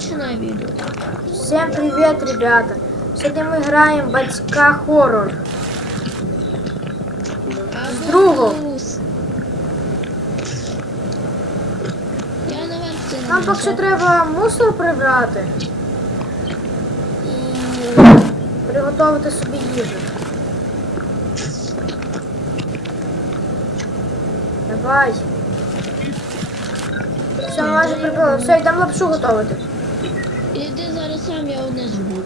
починай відео. Всем привет, ребята! Сегодня мы играем батька хоррор. А другом. Нам поки що нажав. треба мусор прибрати і приготувати собі їжу. Давай. Все, майже прибили. Все, йдемо лапшу готувати. Іди зараз сам, я одне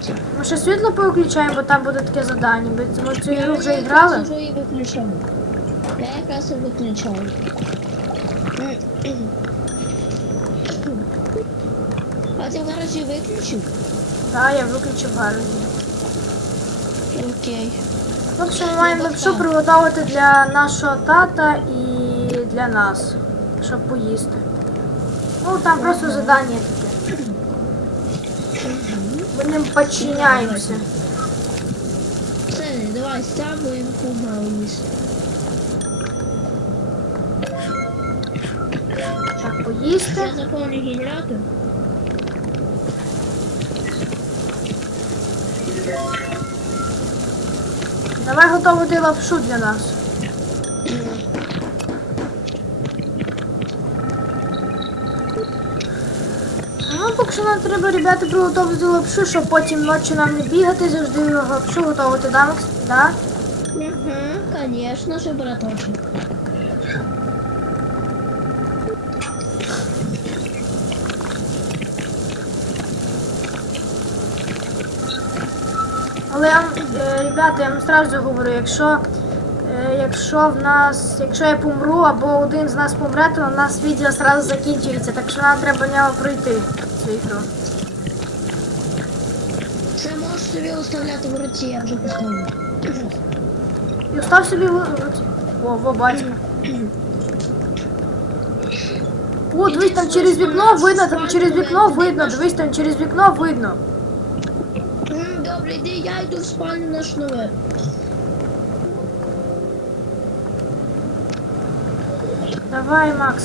це. Ми ще світло повиключаємо, бо там буде таке завдання. Ми- цю ігру вже Я грали. якраз уже і виключав. Я якраз і виключав. А ти в гаражі виключив? Так, я виключив гаражі. Окей. Поки що ми маємо лапшу приготувати для нашого тата і для нас, щоб поїсти. Ну, там просто завдання таке. Ми ним підчиняємося. Все, давай ставимо погнали їсти. Так, поїсти. Я заповню генератор. Давай готувати лапшу для нас. Ну, поки що нам треба, ребята, приготувати лапшу, щоб потім ночі нам не бігати, завжди лапшу готувати, да, Макс? Да? Угу, конечно же, браточек. Але я е, ребята, я вам одразу говорю, якщо, е, якщо в нас, якщо я помру або один з нас помре, то у нас відео одразу закінчується, так що нам треба нього пройти цю ігру. Це можеш собі оставляти в руці, я вже поставив. І остав собі в- О, во, батька. О, дивись, там через вікно видно, там через вікно видно, дивись, там через вікно видно. М, Добре, йди, я йду в спальню наш нове. Давай, Макс.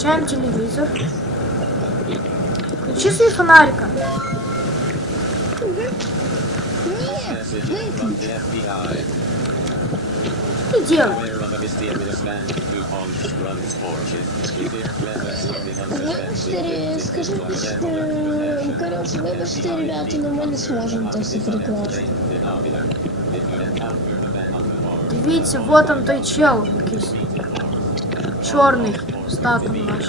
Включаем телевизор. Включи свой фонарика. Что ты делаешь? Ре- скажи, коротше, вибачте, ребята, але ми не зможемо це все Дивіться, вот там той чел якийсь. З татом наш.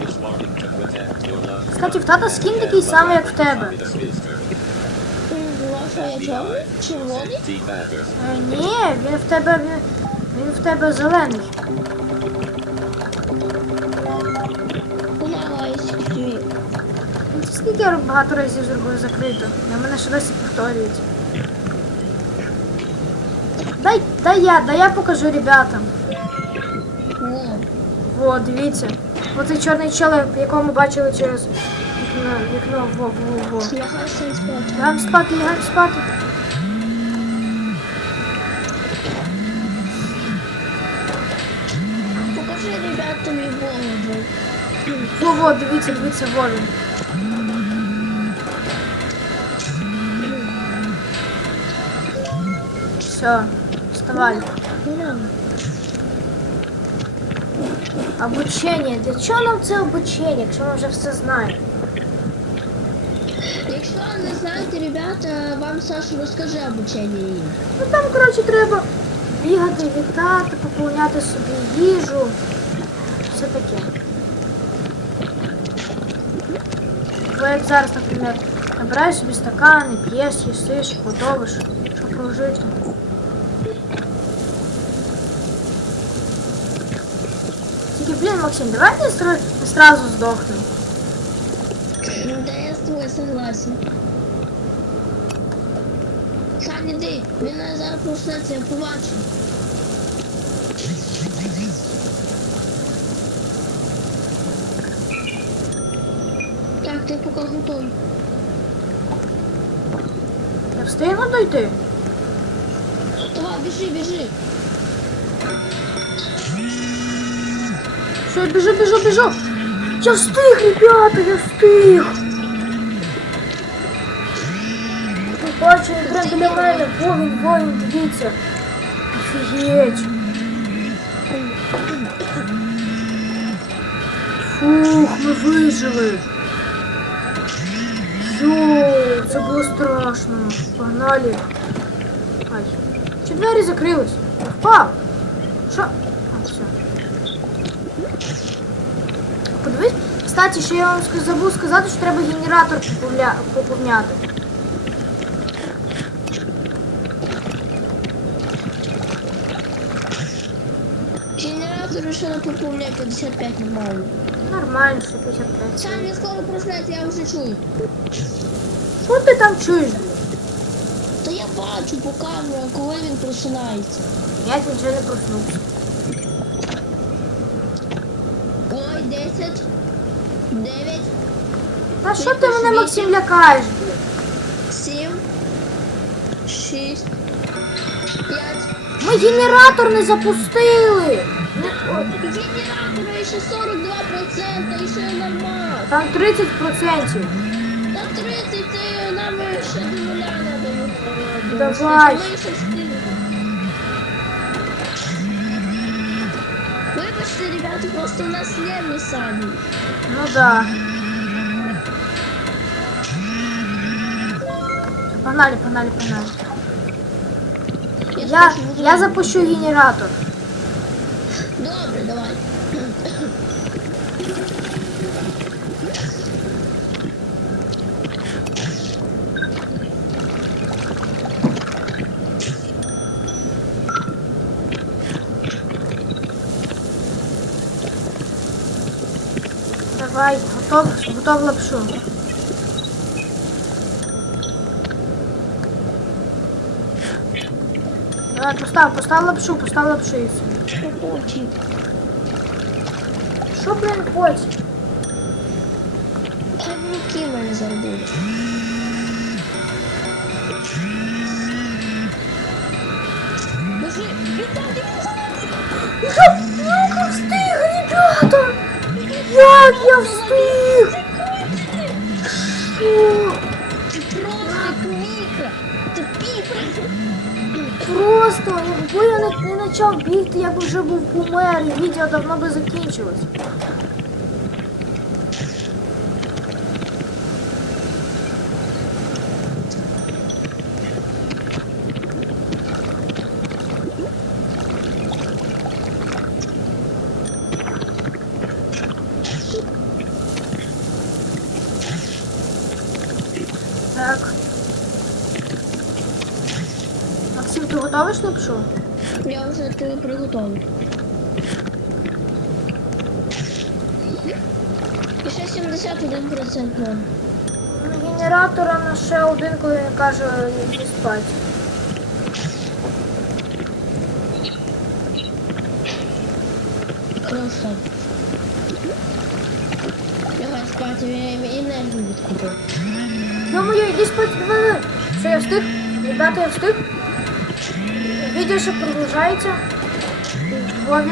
this warning to protect your loved Кстати, в тата скін такий самий, як в тебе. Червоний? Ні, він в тебе він, в тебе зелений. Скільки я багато разів зробив закрито. На мене ще досі повторюється. Дай, дай я, дай я покажу ребятам. О, дивіться. Оцей чорний чел, якого ми бачили через вікно, вікно, во, во, во. Лягаємо спати, лягаємо спати. Покажи ребятам і голову. Во, во, дивіться, дивіться, во він. Все, вставай. Обучення. Для чого нам це обучення, якщо ми вже все знаємо? Якщо не знаєте, ребята, вам Саша розкаже обучення її. Ну там, коротше, треба бігати, вітати, поповняти собі їжу. Все таке. Бо як зараз, наприклад, набираєш собі стакани, п'єш, їсиш, готовиш, щоб прожити. Тільки, блін, Максим, давай не, сра- не сразу здохнемо. Да я з тобою согласен. Сань, іди, він нас зараз проснеться, я побачу. Так, ти поки готовий. Я встигну дойти? Давай, біжи, біжи. Все, я біжу, біжу, біжу. Я встиг, ребята, я встиг. Ви Бачите, він прям біля мене. Во він, во він, дивіться. Офігеть. Фух, ми вижили. Йоу, це було страшно. Погнали. Ай. Чи двері закрились? Я впав. Що? Кстати, ще я вам забув сказати, що треба генератор поповняти. Генератор ще не поповняє 55 нормально. Нормально, все 55. Сам він скоро проснеться, я вже чую. Що ти там чуєш? Та я бачу по камерам, коли він просинається. Я нічого не проснувся. Та що ти мене Максим лякаєш, блін? 7, 6, 5. Ми генератор не запустили. Не- ой, Генератора ще 42% і ще нормально. Там 30%. Та 30 це нам ще до нуля треба. Давай. Ми ще встигнемо. Вибачте, ребята, просто у нас нервні самі. Ну да. Погнали, погнали, погнали. Я, я запущу генератор. Добре, давай. Давай, готов, готов лапшу. Давай, постав, постав лапшу, постав лапшу і все. Що хоче? Що, блін, хочеш? Хай руки мене забудуть. Боже, Віталій, Як я встиг, Просто, якби я не, не почав бігти, я б вже був помер, і відео давно би закінчилось. готовий. І ще 71% норм. На генератора на ще один, коли він каже, не спати. Просто. Давай спати, він енергію відкупив. Думаю, йди спати, давай. Що я встиг? Ребята, я встиг. Видео еще продолжается. Львові.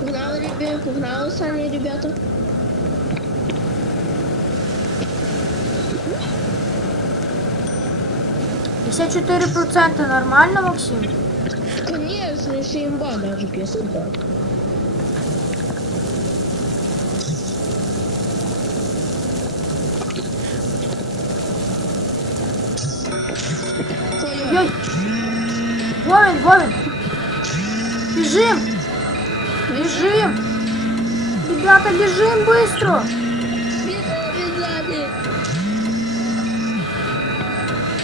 Погнали, ребята, погнали сами, ребята. Пятьдесят четыре процента нормально, Максим? Конечно, если имба даже 52. Вовин, Вовин. Бежим. Бежим. Ребята, бежим быстро.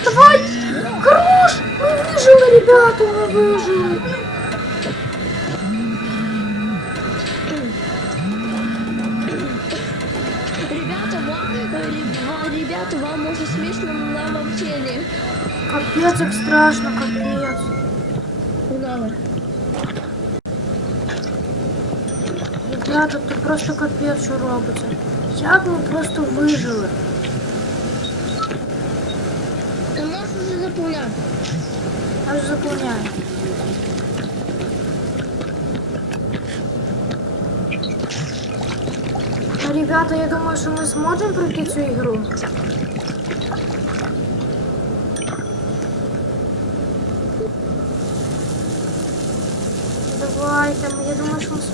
Давай. Хорош. Мы выжили, ребята, мы выжили. Ребята, вам, ре- ребята, вам уже смешно на общение. Капец, как страшно, капец. Погнали. Ребята, тут просто капець, що робиться. Як ми просто вижили? Ти можеш вже заповняти. Аж заповняю. Ребята, я думаю, що ми зможемо пройти цю ігру. Давайте, ми- я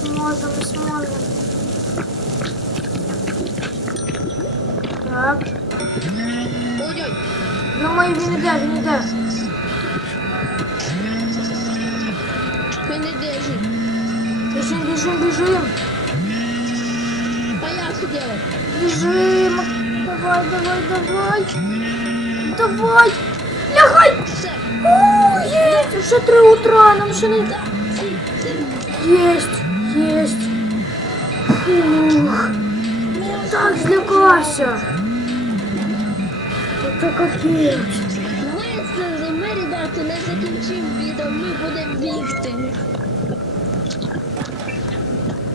думаю, що ми зможемо, ми зможемо. Так. Ой-ой. Думаю, він іде, він іде. Він не держить. Біжим, біжим, біжим. А я що делать? Бежим! Давай, давай, давай! Давай! Лягай! Все. О, есть! Уже три утра, нам ще не... Да. Це- це- Есть, есть! Фух! Так злякався! Це капець! Ми, з- ми, ребята, не закінчимо відео, ми будемо бігти.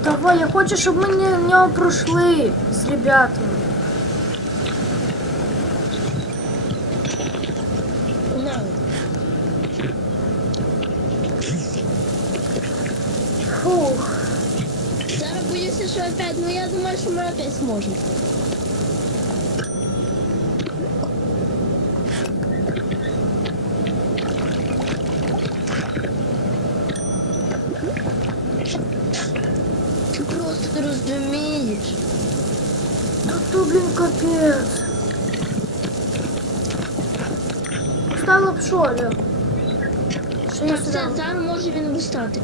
Давай, я хочу, щоб ми не- в нього пройшли з ребятами. 265, но я думаю, что мы опять сможем. Ты просто разумеешь. Да кто, блин, капец. Стало пшоля. Що я сюди? Так, зараз може він вистати.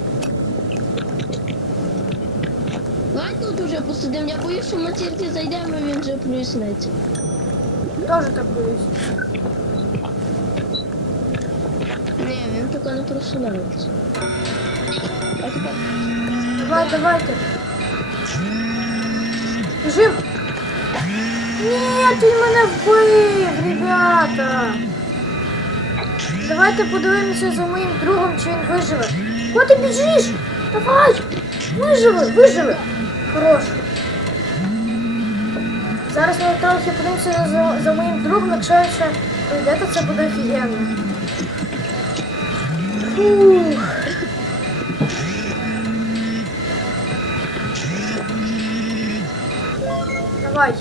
Давай тут уже посидимо, я боюсь, що ми тільки зайдемо, він вже проясниться. Тоже так боюсь. Ні, він поки не просувається. А тепер Давай, давайте. Жив. Ні, він мене вбив, ребята. Давайте подивимося за моїм другом, чи він виживе. Куди ти біжиш? Давай! Виживи, виживи. Хорош. Зараз ми трохи подивимося за, за моїм другом, якщо він ще прийде, то це буде офігенно. Фух. Давай.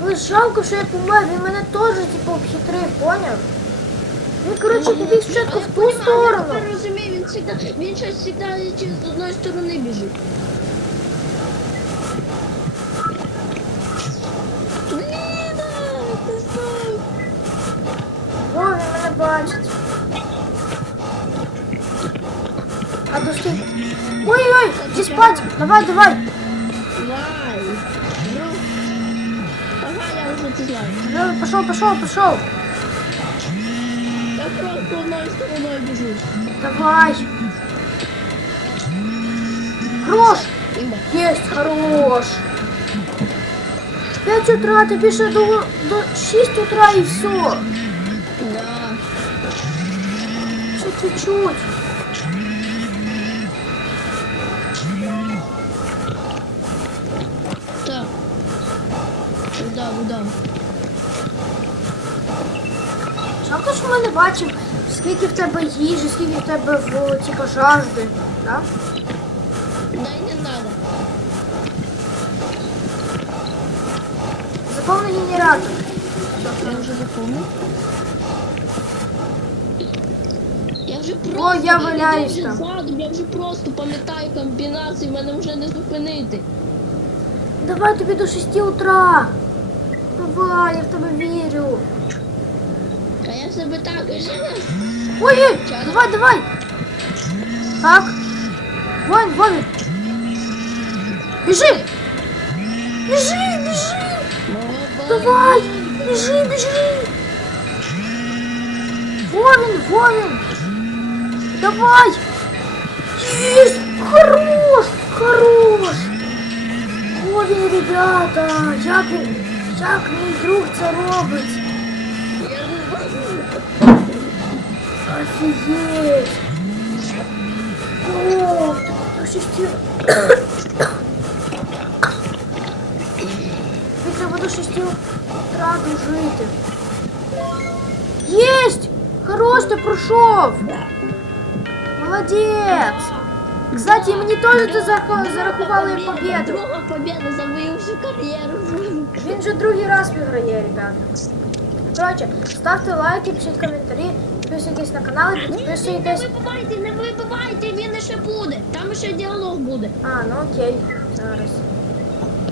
Ну, жалко, що я помер, він мене теж типу обхитрив, поняв? Він, коротше, побіг спочатку в розумію, він завжди, він щось завжди з одної сторони біжить. Блін, ти знав. О, він мене бачить. А дошки. Ой-ой, іди спать. Давай, давай. Давай. Ну. Ага, я вже це знаю. Давай, пошел, пошел, пошел. Я просто одною стороною біжу. Давай. Хорош. Есть, хорош. 5 утра, ты пишешь до, до 6 утра и все. Да. Чуть-чуть. Так. Да, да. Жалко, що ми не бачимо, скільки в тебе їжі, скільки в тебе в, типу, жажди. Да? Дай не надо. Заповни генератор. Я вже запомнив. Я вже просто, О, я валяюсь вже там. задом, я вже просто пам'ятаю комбінації, мене вже не зупинити. Давай тобі до 6 утра. Давай, я в тебе вірю. А я себе так і Ой, ой, давай, давай. Так. Бежим! Бежим, бежим! Давай! Бежим, бежим! Вон он, вон он! Давай! Есть! Хорош! Хорош! Ходим, ребята! Як, як мій друг це робить? Офигеть! О, что сейчас до 6 утра дожити. Єсть! Хорош, ти пройшов! Молодець! Кстати, мені теж це зарахували победу. Друга победа за мою всю кар'єру. Він же другий раз виграє, ребята. Коротше, ставте лайки, пишіть коментарі, підписуйтесь на канал і підписуйтесь. Не вибивайте, не вибивайте, він ще буде. Там ще діалог буде. А, ну окей. Зараз.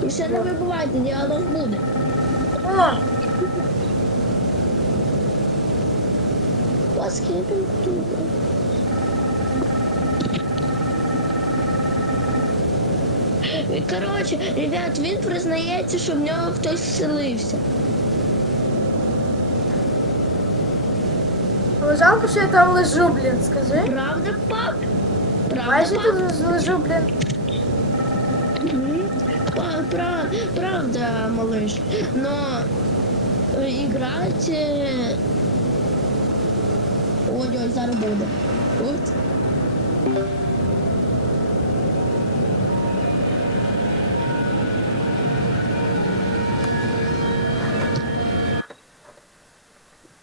І ще не вибивайте, діалог буде. О, Восхитим туди. Коротше, ребят, він признається, що в нього хтось вселився. але жалко, що я там лежу, блін, скажи. Правда, пап? Правда, Майже пап? тут лежу, блін. Правда, малыш. Но играть... э, Ой-ой, зараз буде. От.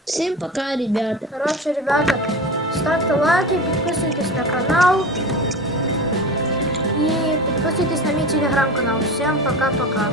Всем пока, ребята. Коротше, ребята, ставте лайки, підписуйтесь на канал. І підписуйтесь на мій телеграм-канал. Всім пока-пока.